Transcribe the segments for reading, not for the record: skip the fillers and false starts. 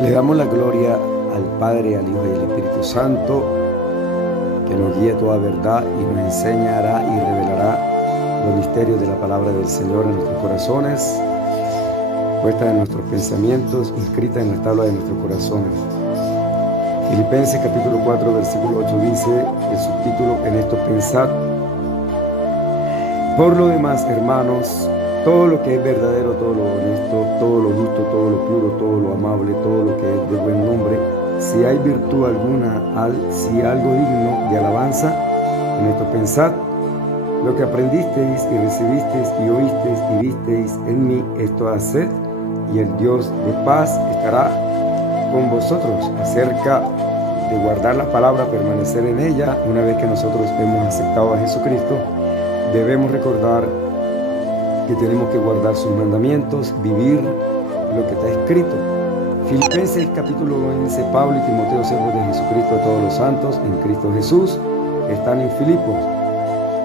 Le damos la gloria al Padre, al Hijo y al Espíritu Santo, que nos guíe toda verdad y nos enseñará y revelará los misterios de la palabra del Señor en nuestros corazones, puesta en nuestros pensamientos, inscrita en la tabla de nuestros corazones. Filipenses capítulo 4, versículo 8 dice el subtítulo: en esto pensad. Por lo demás, hermanos, todo lo que es verdadero, todo lo honesto, todo lo justo, todo lo puro, todo lo amable, todo lo que es de buen nombre, si hay virtud alguna, si algo digno de alabanza, en esto pensad. Lo que aprendisteis y recibisteis y oísteis y visteis en mí, esto haced, y el Dios de paz estará con vosotros. Acerca de guardar la palabra, permanecer en ella, una vez que nosotros hemos aceptado a Jesucristo, debemos recordar que tenemos que guardar sus mandamientos, vivir lo que está escrito. Filipenses capítulo 11, Pablo y Timoteo, siervos de Jesucristo, de todos los santos en Cristo Jesús, están en Filipos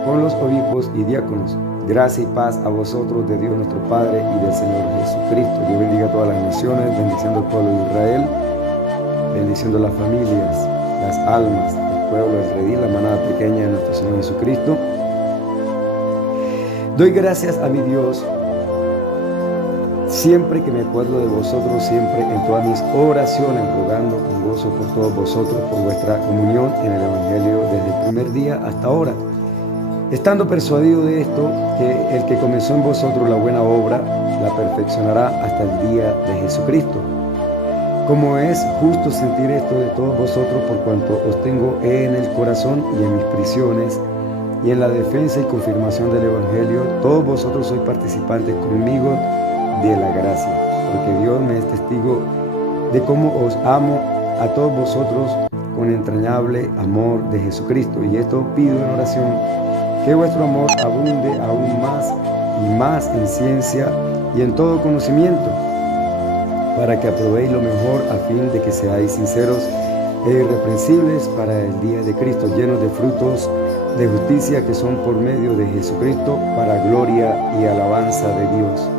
con los obispos y diáconos. Gracia y paz a vosotros de Dios nuestro Padre y del Señor Jesucristo. Dios bendiga a todas las naciones, bendiciendo al pueblo de Israel, bendiciendo las familias, las almas, el pueblo, el redil, la manada pequeña de nuestro Señor Jesucristo. Doy gracias a mi Dios siempre que me acuerdo de vosotros, siempre en todas mis oraciones, rogando con gozo por todos vosotros, por vuestra comunión en el Evangelio desde el primer día hasta ahora, estando persuadido de esto, que el que comenzó en vosotros la buena obra, la perfeccionará hasta el día de Jesucristo. Como es justo sentir esto de todos vosotros, por cuanto os tengo en el corazón y en mis prisiones, y en la defensa y confirmación del Evangelio, todos vosotros sois participantes conmigo de la gracia, porque Dios me es testigo de cómo os amo a todos vosotros con entrañable amor de Jesucristo. Y esto pido en oración, que vuestro amor abunde aún más y más en ciencia y en todo conocimiento, para que aprobéis lo mejor, a fin de que seáis sinceros e irreprensibles para el día de Cristo, llenos de frutos de justicia que son por medio de Jesucristo, para gloria y alabanza de Dios.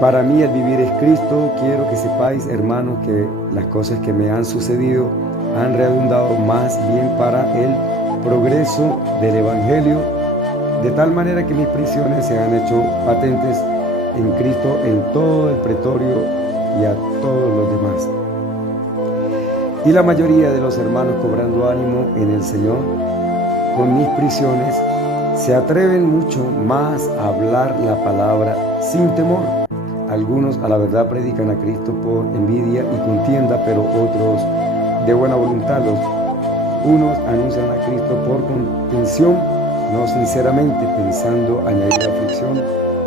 Para mí el vivir es Cristo. Quiero que sepáis, hermanos, que las cosas que me han sucedido han redundado más bien para el progreso del Evangelio, de tal manera que mis prisiones se han hecho patentes en Cristo en todo el pretorio y a todos los demás. Y la mayoría de los hermanos, cobrando ánimo en el Señor con mis prisiones, se atreven mucho más a hablar la palabra sin temor. Algunos a la verdad predican a Cristo por envidia y contienda, pero otros de buena voluntad. Los unos anuncian a Cristo por contención, no sinceramente, pensando añadir aflicción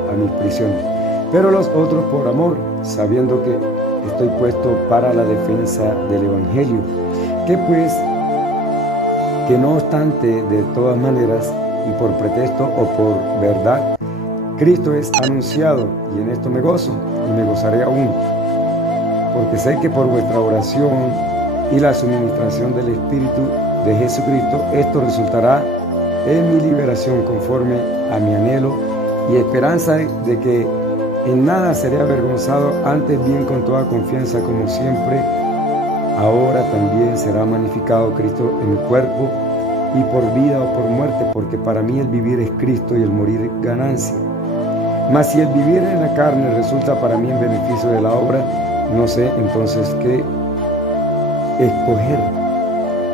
a mis prisiones, pero los otros por amor, sabiendo que estoy puesto para la defensa del Evangelio. Que pues, que no obstante, de todas maneras, y por pretexto o por verdad, Cristo es anunciado, y en esto me gozo, y me gozaré aún, porque sé que por vuestra oración y la suministración del Espíritu de Jesucristo, esto resultará en mi liberación, conforme a mi anhelo y esperanza de que en nada seré avergonzado, antes bien con toda confianza, como siempre, ahora también será magnificado Cristo en mi cuerpo, y por vida o por muerte, porque para mí el vivir es Cristo y el morir ganancia. Mas si el vivir en la carne resulta para mí en beneficio de la obra, no sé entonces qué escoger,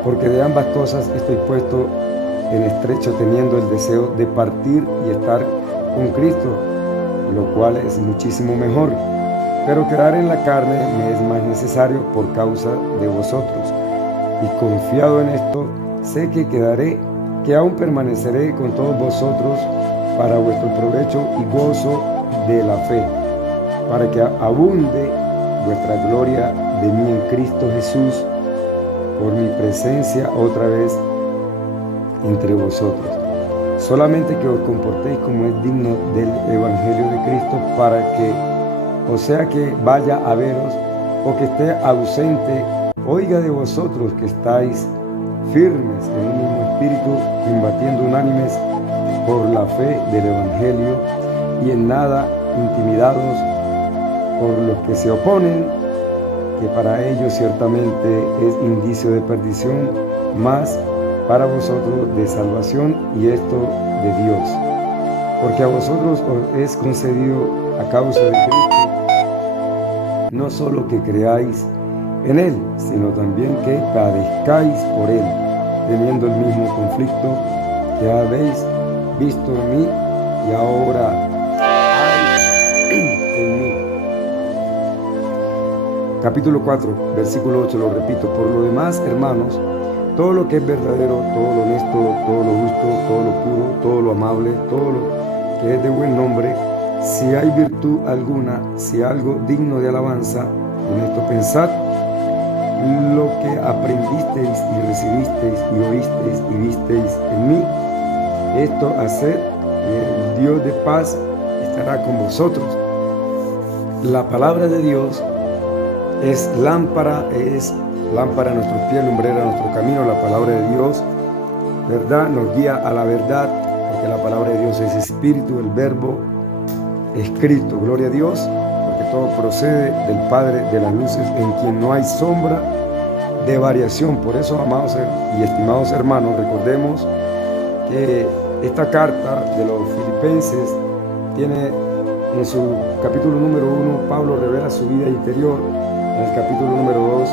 porque de ambas cosas estoy puesto en estrecho, teniendo el deseo de partir y estar con Cristo, lo cual es muchísimo mejor, pero quedar en la carne me es más necesario por causa de vosotros, y confiado en esto, sé que quedaré, que aún permaneceré con todos vosotros para vuestro provecho y gozo de la fe, para que abunde vuestra gloria de mí en Cristo Jesús, por mi presencia otra vez entre vosotros. Solamente que os comportéis como es digno del Evangelio de Cristo, para que, o sea que vaya a veros o que esté ausente, oiga de vosotros que estáis firmes en un mismo espíritu, combatiendo unánimes por la fe del Evangelio, y en nada intimidados por los que se oponen, que para ellos ciertamente es indicio de perdición, mas para vosotros de salvación, y esto de Dios. Porque a vosotros os es concedido a causa de Cristo, no solo que creáis en Él, sino también que padezcáis por Él, teniendo el mismo conflicto que habéis visto en mí y ahora hay en mí. Capítulo 4, versículo 8, lo repito. Por lo demás, hermanos, todo lo que es verdadero, todo lo honesto, todo lo justo, todo lo puro, todo lo amable, todo lo que es de buen nombre, si hay virtud alguna, si algo digno de alabanza, en esto pensad. Lo que aprendisteis y recibisteis y oísteis y visteis en mí, esto haced, y el Dios de paz estará con vosotros. La palabra de Dios es lámpara a nuestros pies, lumbrera a nuestro camino. La palabra de Dios, verdad, nos guía a la verdad, porque la palabra de Dios es espíritu, el verbo escrito. Gloria a Dios, porque todo procede del Padre de las luces, en quien no hay sombra de variación. Por eso, amados y estimados hermanos, recordemos que esta carta de los Filipenses tiene en su capítulo número 1, Pablo revela su vida interior. En el capítulo número 2,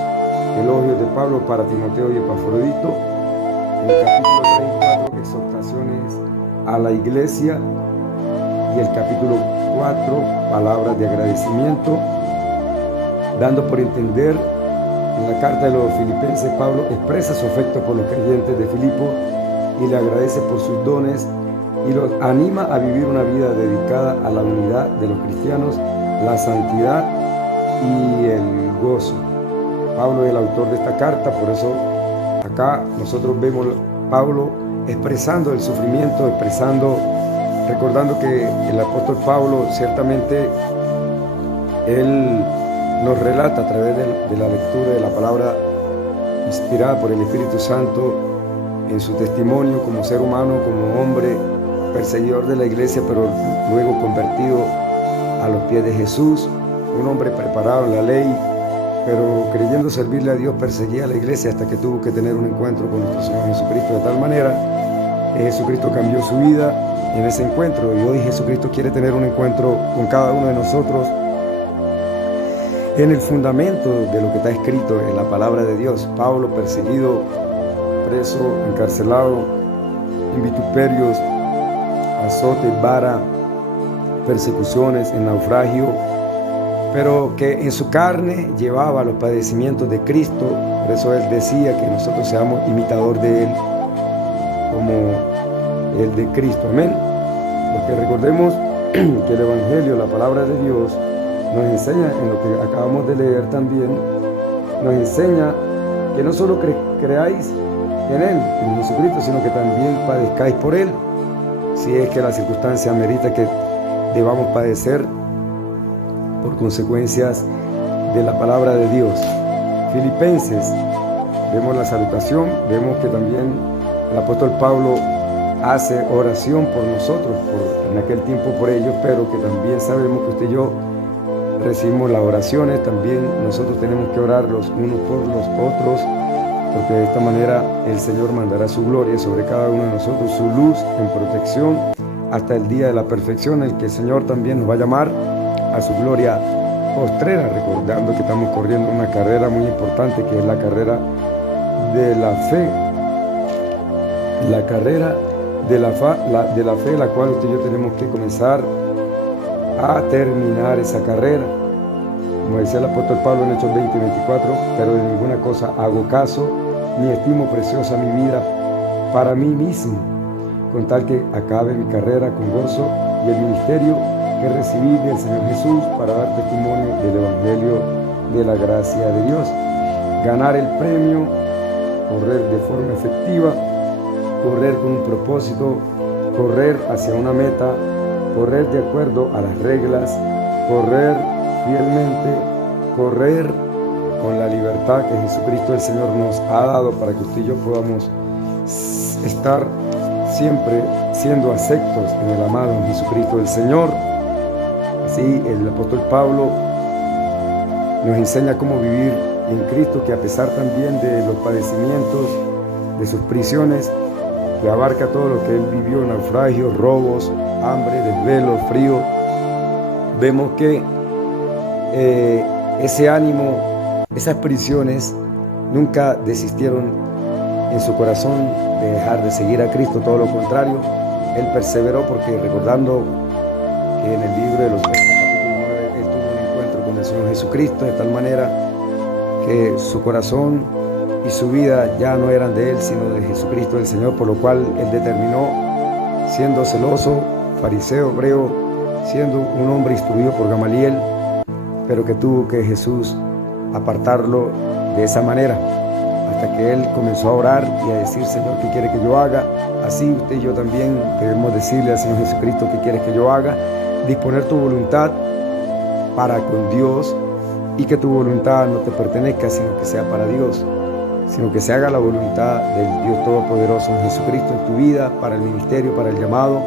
elogios de Pablo para Timoteo y Epafrodito. En el capítulo 34, exhortaciones a la iglesia. Y el capítulo 4, palabras de agradecimiento, dando por entender en la carta de los Filipenses, Pablo expresa su afecto por los creyentes de Filipo y le agradece por sus dones y los anima a vivir una vida dedicada a la unidad de los cristianos, la santidad y el gozo. Pablo es el autor de esta carta, por eso acá nosotros vemos a Pablo expresando el sufrimiento, recordando que el apóstol Pablo ciertamente él nos relata a través de la lectura de la palabra inspirada por el Espíritu Santo en su testimonio como ser humano, como hombre, perseguidor de la iglesia, pero luego convertido a los pies de Jesús, un hombre preparado en la ley, pero creyendo servirle a Dios perseguía a la iglesia hasta que tuvo que tener un encuentro con nuestro Señor Jesucristo, de tal manera que Jesucristo cambió su vida en ese encuentro, y hoy Jesucristo quiere tener un encuentro con cada uno de nosotros en el fundamento de lo que está escrito en la palabra de Dios. Pablo perseguido, preso, encarcelado, en vituperios, azotes, vara, persecuciones, en naufragio, pero que en su carne llevaba los padecimientos de Cristo. Por eso él decía que nosotros seamos imitador de él como el de Cristo. Amén. Porque recordemos que el Evangelio, la palabra de Dios, nos enseña, en lo que acabamos de leer también, nos enseña que no solo creáis en Él, en Jesucristo, sino que también padezcáis por Él, si es que la circunstancia amerita que debamos padecer por consecuencias de la palabra de Dios. Filipenses, vemos la salutación, vemos que también el apóstol Pablo hace oración por nosotros, en aquel tiempo por ellos, pero que también sabemos que usted y yo recibimos las oraciones. También nosotros tenemos que orar los unos por los otros, porque de esta manera el Señor mandará su gloria sobre cada uno de nosotros, su luz en protección hasta el día de la perfección, en el que el Señor también nos va a llamar a su gloria postrera, recordando que estamos corriendo una carrera muy importante, que es la carrera de la fe, la carrera de la fe, la cual usted y yo tenemos que comenzar a terminar esa carrera. Como decía el apóstol Pablo en Hechos 20 y 24, pero de ninguna cosa hago caso, ni estimo preciosa mi vida para mí mismo, con tal que acabe mi carrera con gozo y el ministerio que recibí del Señor Jesús para dar testimonio del Evangelio de la gracia de Dios. Ganar el premio, correr de forma efectiva, correr con un propósito, correr hacia una meta, correr de acuerdo a las reglas, correr fielmente, correr con la libertad que Jesucristo el Señor nos ha dado para que usted y yo podamos estar siempre siendo aceptos en el amado Jesucristo el Señor. Así el apóstol Pablo nos enseña cómo vivir en Cristo, que a pesar también de los padecimientos, de sus prisiones, que abarca todo lo que Él vivió, naufragios, robos, hambre, desvelos, frío, vemos que ese ánimo, esas prisiones nunca desistieron en su corazón de dejar de seguir a Cristo, todo lo contrario, Él perseveró, porque recordando que en el libro de los Hechos, capítulo 9, Él tuvo un encuentro con el Señor Jesucristo de tal manera que su corazón y su vida ya no eran de Él, sino de Jesucristo el Señor, por lo cual Él determinó, siendo celoso, fariseo, hebreo, siendo un hombre instruido por Gamaliel, pero que tuvo que Jesús apartarlo de esa manera, hasta que Él comenzó a orar y a decir: Señor, ¿qué quiere que yo haga? Así usted y yo también debemos decirle al Señor Jesucristo: ¿qué quieres que yo haga? Disponer tu voluntad para con Dios, y que tu voluntad no te pertenezca, sino que sea para Dios, sino que se haga la voluntad del Dios Todopoderoso en Jesucristo en tu vida, para el ministerio, para el llamado,